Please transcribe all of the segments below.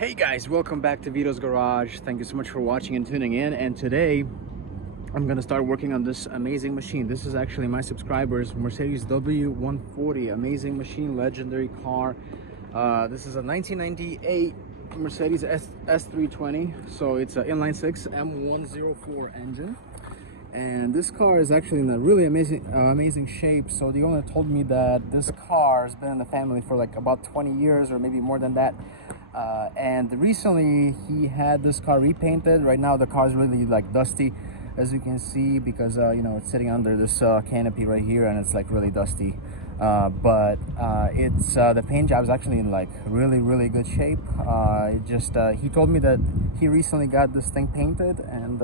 Hey guys, welcome back to VITO'S Garage. Thank you so much for watching and tuning in. And today I'm gonna start working on this amazing machine. This is actually my subscribers, Mercedes W140, amazing machine, legendary car. This is a 1998 Mercedes S320. So it's an inline six M104 engine. And this car is actually in a really amazing shape. So the owner told me that this car has been in the family for like about 20 years or maybe more than that. And recently he had this car repainted. Right now the car is really like dusty, as you can see, because you know, it's sitting under this canopy right here and it's like really dusty. But it's the paint job is actually in like really good shape. He told me that he recently got this thing painted, and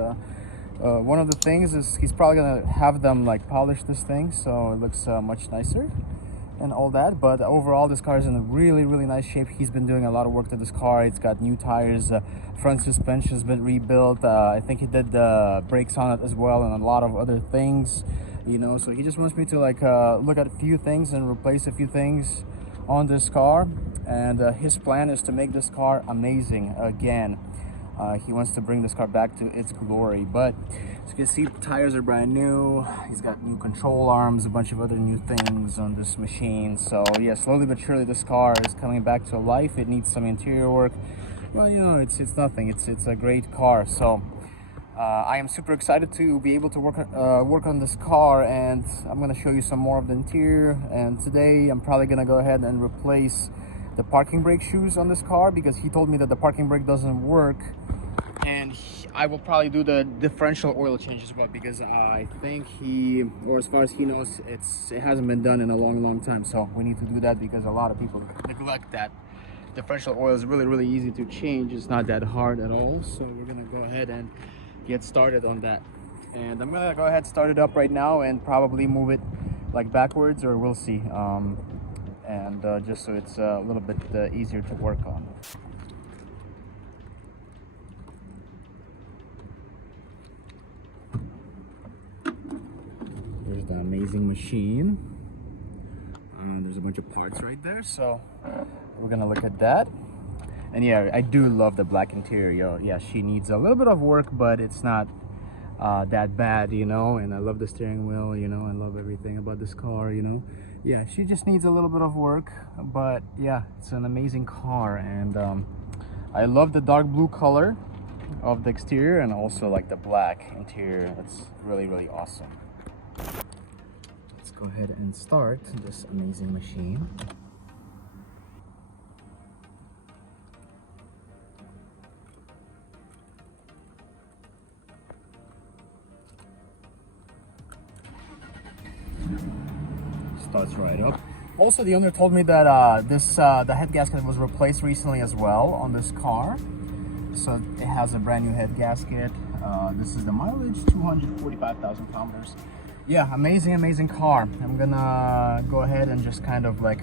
one of the things is he's probably gonna have them like polish this thing so it looks much nicer and all that. But overall this car is in a really nice shape. He's been doing a lot of work to this car. It's got new tires, front suspension's been rebuilt. I think he did the brakes on it as well, and a lot of other things, you know. So he just wants me to like look at a few things and replace a few things on this car. And his plan is to make this car amazing again. He wants to bring this car back to its glory. But as you can see, the tires are brand new. He's got new control arms, a bunch of other new things on this machine. So yeah, slowly but surely this car is coming back to life. It needs some interior work. Well, you know, it's nothing. It's a great car. So I am super excited to be able to work on this car, and I'm gonna show you some more of the interior. And today I'm probably gonna go ahead and replace the parking brake shoes on this car, because he told me that the parking brake doesn't work, and I will probably do the differential oil change as well, because I think or as far as he knows, it hasn't been done in a long time. So we need to do that because a lot of people neglect that. Differential oil is really easy to change. It's not that hard at all. So we're gonna go ahead and get started on that, and I'm gonna go ahead, start it up right now, and probably move it like backwards, or we'll see. And just so it's a little bit easier to work on. There's the amazing machine. There's a bunch of parts right there, so we're gonna look at that. And yeah, I do love the black interior. Yeah, she needs a little bit of work, but it's not that bad, you know. And I love the steering wheel, you know. I love everything about this car, you know. Yeah, she just needs a little bit of work, but yeah, it's an amazing car. And I love the dark blue color of the exterior, and also like the black interior. It's really awesome. Let's go ahead and start this amazing machine. Starts right up. Also, the owner told me that the head gasket was replaced recently as well on this car. So it has a brand new head gasket. This is the mileage, 245,000 kilometers. Yeah, amazing car. I'm gonna go ahead and just kind of like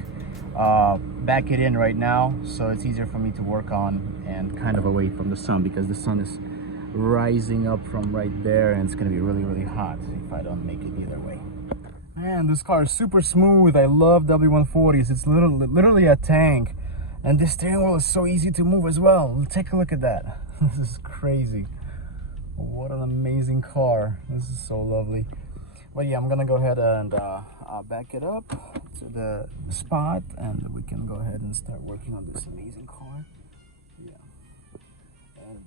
back it in right now, so it's easier for me to work on, and kind of away from the sun, because the sun is rising up from right there, and it's gonna be really hot if I don't make it either way. Man, this car is super smooth. I love W140s. It's literally a tank. And this steering wheel is so easy to move as well. Take a look at that. This is crazy. What an amazing car. This is so lovely. But yeah, I'm gonna go ahead and back it up to the spot, and we can go ahead and start working on this amazing car. Yeah.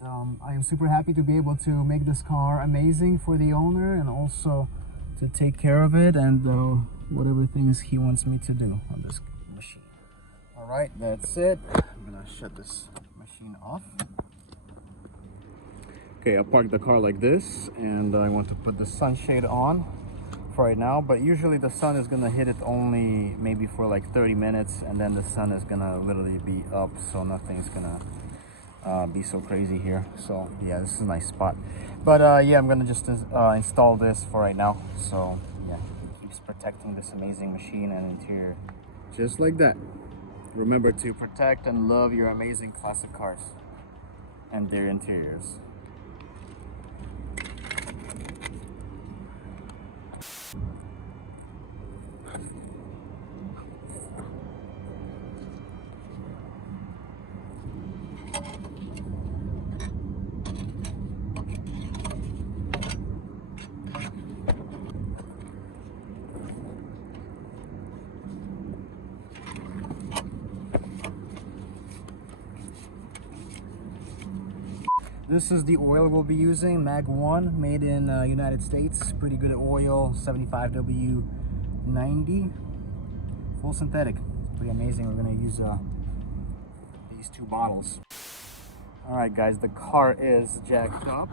And I am super happy to be able to make this car amazing for the owner, and also to take care of it, and whatever things he wants me to do on this machine. All right, that's it. I'm gonna shut this machine off. Okay, I'll park the car like this, and I want to put the sunshade on for right now. But usually the sun is gonna hit it only maybe for like 30 minutes, and then the sun is gonna literally be up, so nothing's gonna be so crazy here. So yeah, this is a nice spot. But yeah, I'm gonna just install this for right now. So yeah, it keeps protecting this amazing machine and interior, just like that. Remember to protect and love your amazing classic cars and their interiors. This is the oil we'll be using, Mag 1, made in United States. Pretty good oil, 75 W90, full synthetic. It's pretty amazing. We're gonna use these 2 bottles. All right, guys, the car is jacked up.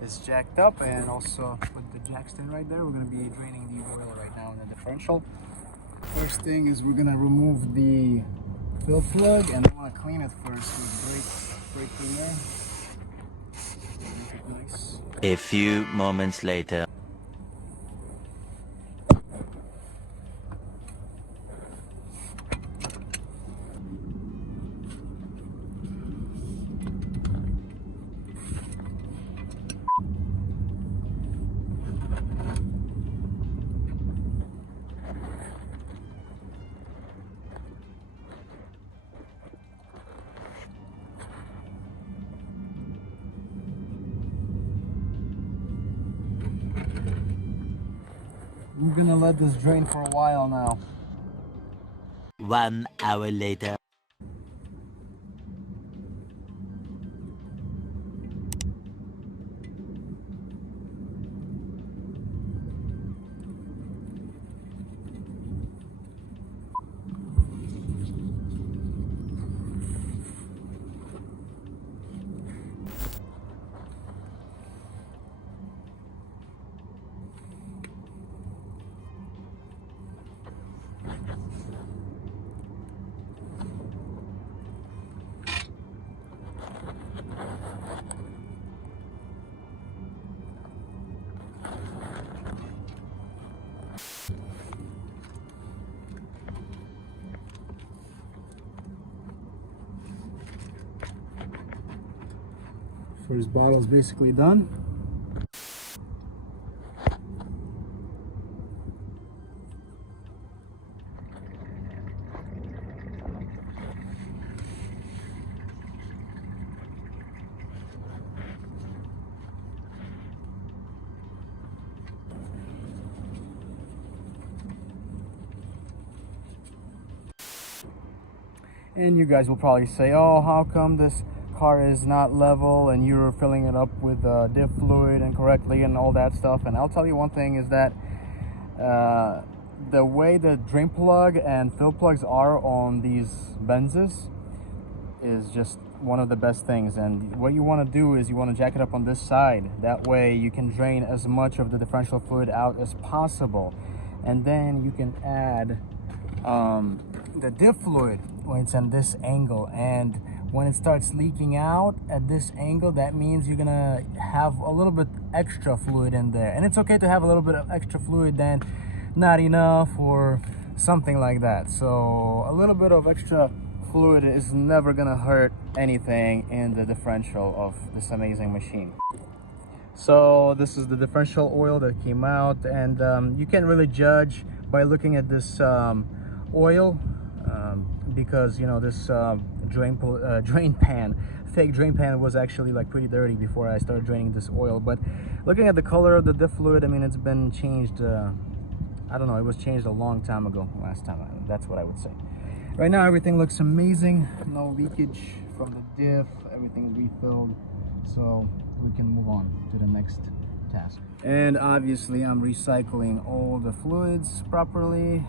It's jacked up, and also put the jack stand right there. We're gonna be draining the oil right now in the differential. First thing is we're gonna remove the fill plug, and I want to clean it first with brake cleaner. Make it nice. A few moments later. I'm gonna let this drain for a while now. 1 hour later. First bottle is basically done. And you guys will probably say, oh, how come this car is not level and you're filling it up with diff fluid incorrectly and all that stuff? And I'll tell you one thing is that the way the drain plug and fill plugs are on these Benzes is just one of the best things. And what you want to do is you want to jack it up on this side. That way you can drain as much of the differential fluid out as possible. And then you can add the diff fluid when it's on this angle, and when it starts leaking out at this angle, that means you're gonna have a little bit extra fluid in there. And it's okay to have a little bit of extra fluid than not enough or something like that. So a little bit of extra fluid is never gonna hurt anything in the differential of this amazing machine. So this is the differential oil that came out, and you can't really judge by looking at this oil, because you know this drain pan, fake drain pan, was actually like pretty dirty before I started draining this oil. But looking at the color of the diff fluid, I mean, it's been changed. I don't know, it was changed a long time ago, last time. That's what I would say. Right now everything looks amazing, no leakage from the diff, everything's refilled, so we can move on to the next task. And obviously I'm recycling all the fluids properly.